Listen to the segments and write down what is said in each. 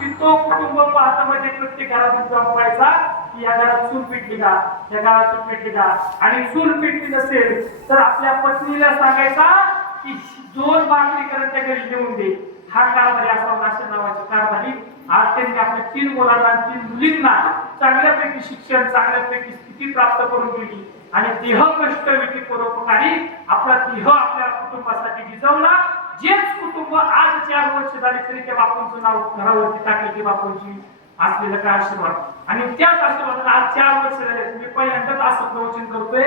की तो कुटुंब पाहता म्हणजे प्रत्येक घरातून जमवायचा की या घरात चूल पिटली का या घरात चूल पेटली का आणि चूल पिटली नसेल तर आपल्या पत्नीला सांगायचा की दोन भाकरी करत त्या घरी घेऊन दे. हा कारभारी असा नाशिक नावाची कारभारी. आज त्यांनी आपल्या तीन मुलांना तीन मुलींना चांगल्यापैकी शिक्षण चांगल्यापैकी स्थिती प्राप्त करून दिली. आणि देह कष्ट विधी परोपकारी आपला देह आपल्या कुटुंबासाठी जिजवला. जेच कुटुंब आज चार वर्ष झाले तरी त्या बापूंचं नाव घरावरती टाकले की बापूंची असलेला काय आशीर्वाद? आणि त्याच आशीर्वादाला आज चार वर्ष झाले मी पहिल्यांदाच असं प्रवचन करतोय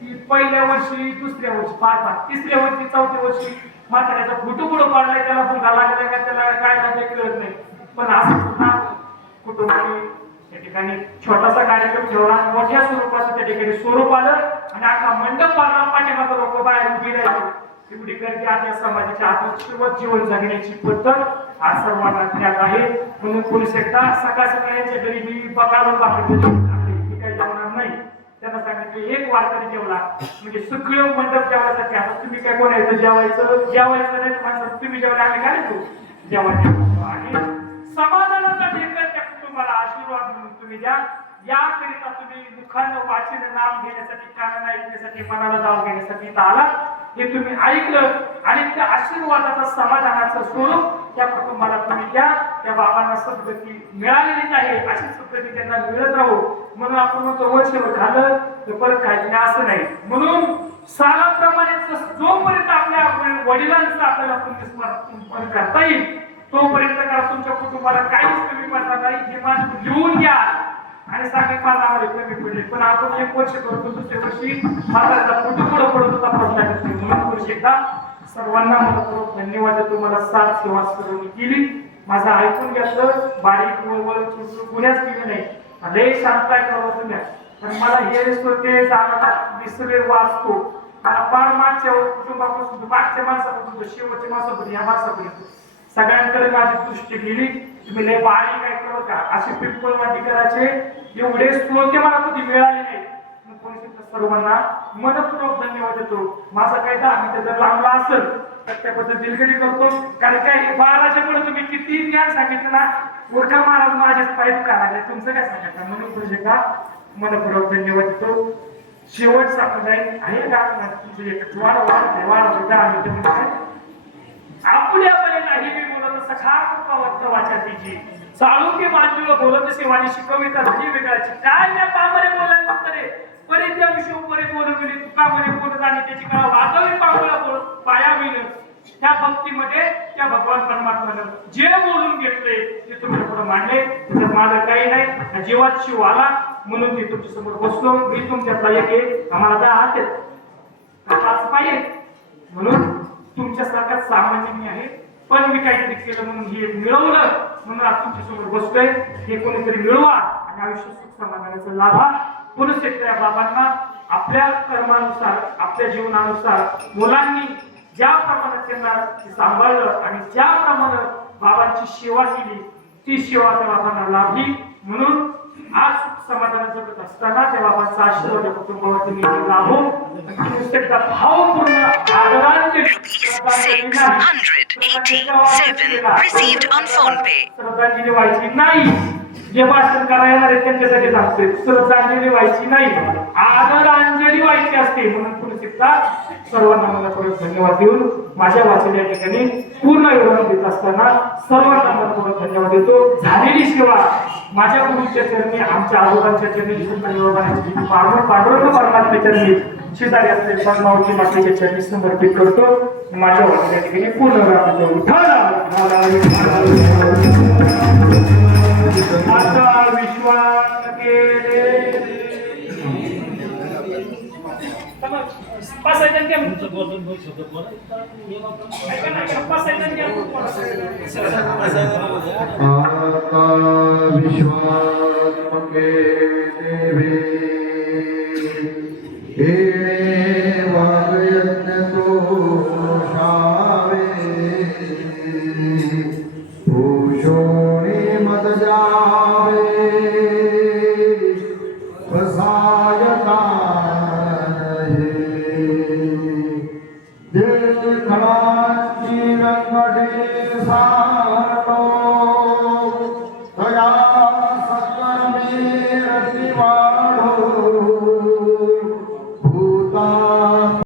की पहिल्या वर्षी दुसऱ्या वर्षी पाच पाच तिसऱ्या वर्षी चौथ्या वर्षी म्हाताऱ्याचा फोटो पुढं पाडलाय त्याला मुलगा लागलाय का? त्याला काय लागलाय कळत नाही. पण असं सुद्धा कुटुंबाने त्या ठिकाणी छोटासा कार्यक्रम ठेवला. मोठ्या स्वरूपाचं त्या ठिकाणी स्वरूप आलं आणि आता मंडप पाडला. पाठीमागं लोक बाहेर उभी राहिले. एवढी गर्दी आज समाजाच्या आत्मशिवत जीवन जगण्याची पद्धत आज सर्वांना ज्ञात आहे. म्हणून पोलीस एकदा सकाळ सकाळ घरी मी मी काही जेवणार नाही. त्यांना एक वारकरी जेवला. म्हणजे सगळं मंडप जेवण्यासाठी आता तुम्ही काय जेवायचं? जेवायचं नाही माणसं तुम्ही जेवले आम्ही काय तू जेवायचं आणि समाधानाचा ढेकर त्या कुटुंबाला. आशीर्वाद म्हणून तुम्ही द्या. याकरिता तुम्ही मुखानं वाचन नाम घेण्यासाठी कानाला ऐकण्यासाठी मनाला जाऊन घेण्यासाठी इथं आला हे तुम्ही ऐकलं आणि त्या आशीर्वादाचा समाधानाचं स्वरूप त्या कुटुंबाला तुम्ही द्या. त्या बाबांना सद्गती मिळालेलीच आहे. अशी सद्गती त्यांना मिळत राहू. म्हणून आपण म्हणतो वर्षभर झालं तर परत काही असं नाही. म्हणून सालाप्रमाणे जोपर्यंत आपल्या आपण वडिलांचं आपल्याला पुण्यस्मरण करता येईल तोपर्यंत का तुमच्या कुटुंबाला काहीच कमी पडणार नाही हे मान लिहून घ्या. आणि सांगा मला आम्हाला कमी पडले पण आपण एक वर्ष करतो दुसऱ्या वर्षी म्हाताऱ्याचा फोटो पुढं पडत होता प्रश्न म्हणून वर्षी एकदा सर्वांना मला खूप धन्यवाद तुम्हाला साथ सेवा सर्वांनी केली. माझं ऐकून घेतलं बारीक वळ गुन्ह्याच केले नाही. लय शांत ऐकलं तुम्ही? पण मला हे श्रोते जागा विसरे वाचतो. मला फार मागच्या कुटुंबापासून मागच्या माणसापासून शेवटच्या माणसापर्यंत या माणसापर्यंत. सगळ्यांकडे माझी दृष्टी गेली तुम्ही लय बारीक ऐकलं का? असे पिंपल वाटिकराचे एवढे श्रोते मला कधी मिळाले नाही. मग सर्वांना मनपूर्वक धन्यवाद देतो. माझा काय दहा मिनिटं जर लांबला असेल तर त्याबद्दल दिलगडी करतो. कारण काय बाराच्या पुढे तुम्ही किती ज्ञान सांगितलं ना? मोठा महाराज माझ्याच पाय करायला तुमचं काय सांगायचं? म्हणून तुझे का मनपूर्वक धन्यवाद देतो. शेवट सांगत आहे का? तुमचे वाढ वाढ वाढ दहा आम्ही आपल्या पणे नाही सखा कृपावंत वाचातीची चालू की मांडूळ बोलत सेवानी शिकविता धनी वेगळाची. काय त्या पामरे बोलायला रे परे त्या विषय परे बोलविले तुका म्हणे बोलत आणि त्याची कळा वाजवी पामुळा पाया होईल त्या भक्तीमध्ये त्या भगवान परमात्म्यानं जे बोलून घेतले ते तुम्ही पुढे मांडले. त्याच्यात माझं काही नाही. जीवात शिव आला. म्हणून मी तुमच्यासमोर बसलो. मी तुमच्यातला एक आहे. आम्हाला दहा हात आहेत. पाच पाय आहेत म्हणून तुमच्यासारखा सामान्य मी आहे. पण मी काहीतरी केलं म्हणून हे मिळवलं. म्हणून आज तुमच्यासमोर बसतोय हे कोणीतरी मिळवा आणि आयुष्य सुख समाधानाचा लाभा. पुरुष या बाबांना आपल्या कर्मानुसार आपल्या जीवनानुसार मुलांनी ज्या प्रमाणात त्यांना सांभाळलं आणि ज्या प्रमाणात बाबांची सेवा केली ती सेवा त्या बाबांना लाभली. म्हणून आज सुख समाधान जगत असताना त्या बाबांचा आशीर्वाद कुटुंबावरती मी लाभो नुसते भावपूर्ण आदरांचे Rupees 687 received on PhonePe. श्रद्धांजली व्हायची नाही. जे भाषण करायला येणार आहे त्यांच्यासाठी सांगतोय श्रद्धांजली व्हायची नाही. आदरांजली व्हायची असते. म्हणून पुढे शिकता सर्वांना मला परत धन्यवाद देऊन माझ्या वाचन या ठिकाणी पूर्ण योगदान देत असताना सर्वांना मला परत धन्यवाद देतो. झालेली सेवा. माझ्या गुरुच्या चरणी आमच्या आजोबांच्या चरणी योगदानाची पांडुरंग पांडुरंग परमात्म्या चरणी शेजारी असलेल्या माऊची मातेच्या चरणी समर्पित करतो. माझ्या वाचन या ठिकाणी पूर्ण योगदान देतो आता विश्वास केले पाच सेकंद घ्या. ऐका ना, ऐका, पाच सेकंद घ्या. आता विश्वात्मके देवे व्यवसाय का